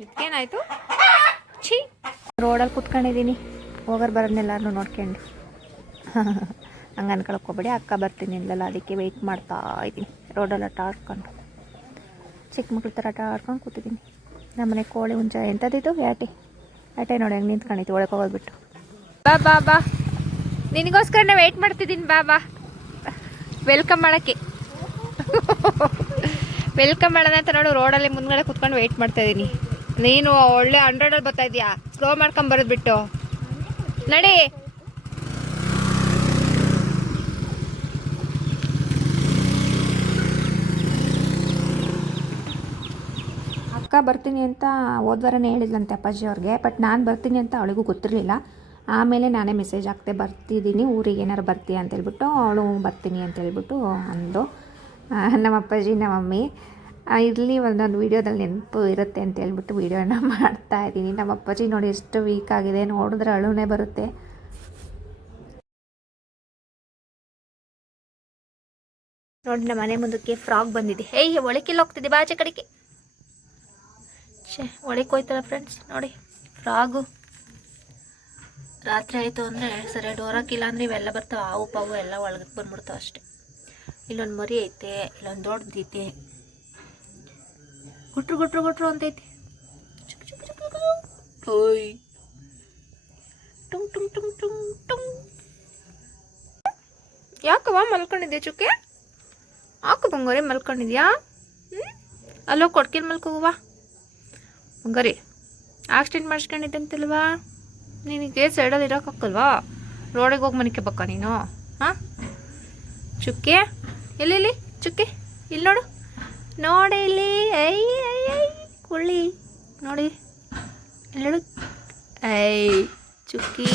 ಇದಕ್ಕೇನಾಯಿತು ಛೀ. ರೋಡಲ್ಲಿ ಕುತ್ಕೊಂಡಿದ್ದೀನಿ. ಹೋಗೋರು ಬರೋದನ್ನೆಲ್ಲರೂ ನೋಡ್ಕೊಂಡು. [laughs] ಹಂಗೆ ಅನ್ಕೊಳಕ್ಕೋಗ್ಬೇಡಿ ಅಕ್ಕ ಬರ್ತೀನಿ ಇಲ್ಲಲ್ಲ ಅದಕ್ಕೆ ವೆಯ್ಟ್ ಮಾಡ್ತಾ ಇದ್ದೀನಿ. ರೋಡಲ್ಲಿ ಆಟ ಆಡ್ಕೊಂಡು. ಚಿಕ್ಕ ಮಕ್ಳ ಥರ ಆಟ ಆಡ್ಕೊಂಡು ಕೂತಿದ್ದೀನಿ. ನಮ್ಮನೆ ಕೋಳಿ ಹುಂಜ ಎಂಥದ್ದಿದ್ದು ಯಾಟೆ. ಯಾಟೆ ನೋಡಿ ಹಂಗೆ ನಿಂತ್ಕೊಂಡಿತ್ತು, ಒಳಗೆ ಹೋಗ್ಬಿಟ್ಟು ಬಿಟ್ಟು. ಬಾ ಬಾ ಬಾ. ನಿನಗೋಸ್ಕರನೇ ವೆಯ್ಟ್ ಮಾಡ್ತಿದ್ದೀನಿ, ಬಾ ಬಾ. ವೆಲ್ಕಮ್ ಮಾಡೋಕ್ಕೆ. ವೆಲ್ಕಮ್ ಮಾಡೋಣ ಅಂತ ನೋಡು ರೋಡಲ್ಲಿ ಮುಂದ್ಗಡೆ ಕುತ್ಕೊಂಡು ವೆಯ್ಟ್ ಮಾಡ್ತಾ ಇದ್ದೀನಿ. ನೀನು ಒಳ್ಳೆ ಹಂಡ್ರೆಡಲ್ಲಿ ಬರ್ತಾ ಇದೀಯಾ? ಸ್ಲೋ ಮಾಡ್ಕೊಂಡು ಬರೋದು ಬಿಟ್ಟು. ನಡಿ. ಅಕ್ಕ ಬರ್ತೀನಿ ಅಂತ ಹೋದ್ವಾರನೇ ಹೇಳಿದ್ಲಂತೆ ಅಪ್ಪಾಜಿ ಅವ್ರಿಗೆ ಬಟ್ ನಾನು ಬರ್ತೀನಿ ಅಂತ ಅವಳಿಗೂ ಗೊತ್ತಿರಲಿಲ್ಲ. ಆಮೇಲೆ ನಾನೇ ಮೆಸೇಜ್ ಹಾಕ್ತೆ ಬರ್ತಿದ್ದೀನಿ ಊರಿಗೆ ಏನಾರು ಬರ್ತೀಯ? ಅಂತ ಹೇಳ್ಬಿಟ್ಟು, ಅವಳು ಬರ್ತೀನಿ ಅಂತ ಹೇಳ್ಬಿಟ್ಟು ಅಂದು ನಮ್ಮ ಅಪ್ಪಾಜಿ, ನಮ್ಮ ಮಮ್ಮಿ. ಇರಲಿ, ಒಂದೊಂದು ವೀಡಿಯೋದಲ್ಲಿ ನೆನಪು ಇರುತ್ತೆ ಅಂತ ಹೇಳ್ಬಿಟ್ಟು ವೀಡಿಯೋನ ಮಾಡ್ತಾ ಇದ್ದೀನಿ. ನಮ್ಮ ಅಪ್ಪಾಜಿ ನೋಡಿ ಎಷ್ಟು ವೀಕ್ ಆಗಿದೆ, ನೋಡಿದ್ರೆ ಅಳುನೇ ಬರುತ್ತೆ. ನೋಡಿ, ನಮ್ಮ ಮನೆ ಮುಂದಕ್ಕೆ ಫ್ರಾಕ್ ಬಂದಿದೆ. ಹೇಯ್ ಒಳಕೆಲ್ಲ ಹೋಗ್ತಿದೆ ಬಾಚೆ ಕಡೆಗೆ. ಛೇ, ಒಳಗೆ ಹೋಯ್ತಲ್ಲ ಫ್ರೆಂಡ್ಸ್ ನೋಡಿ ಫ್ರಾಗು ರಾತ್ರಿ ಆಯಿತು ಅಂದರೆ ಸರಿ ಡೋರ್ ಅಂದರೆ ಇವೆಲ್ಲ ಬರ್ತಾವೆ. ಹಾವು, ಪಾವು ಎಲ್ಲ ಒಳಗೆ ಬಂದ್ಬಿಡ್ತಾವೆ ಅಷ್ಟೇ. ಇಲ್ಲೊಂದು ಮರಿ ಐತೆ, ಇಲ್ಲೊಂದು ದೊಡ್ಡದೈತೆ ಗುಟ್ರು ಗುಟ್ರು ಗುಟ್ರು ಅಂತೈತಿ. ಓಯ್. ಟುಂಗ್ ಟುಂಗ್ ಟುಂಗ್ ಟುಂಗ್ ಟುಂಗ್. ಯಾಕವ್ವ ಮಲ್ಕೊಂಡಿದ್ಯಾ ಚುಕ್ಕೆ? ಹಾಕು ಬಂಗೋರೆ ಮಲ್ಕೊಂಡಿದ್ಯಾ? ಹ್ಞೂ ಅಲ್ಲೋ ಕೊಡ್ಕಿಲ್ ಮಲ್ಕೋವಾ ಬಂಗಾರಿ ಆಕ್ಸಿಡೆಂಟ್ ಮಾಡಿಸ್ಕೊಂಡಿದ್ದಂತಲ್ವಾ? ನಿನಗೆ ಸೈಡಲ್ಲಿ ಇರೋಕ್ಕಾಗಲ್ವಾ ರೋಡಿಗೆ ಹೋಗಿ ಮನೆಗೆ ಬಕ್ಕ ನೀನು? ಹಾಂ? ಚುಕ್ಕೆ? ಎಲ್ಲಿ ಚುಕ್ಕೆ? ಇಲ್ಲಿ ನೋಡು. ನೋಡಿ ಇಲ್ಲಿ. ಐ ಐ ಐ ಕುಳ್ಳಿ. ನೋಡಿ. ನೋಡು. ಐ ಚುಕ್ಕಿ.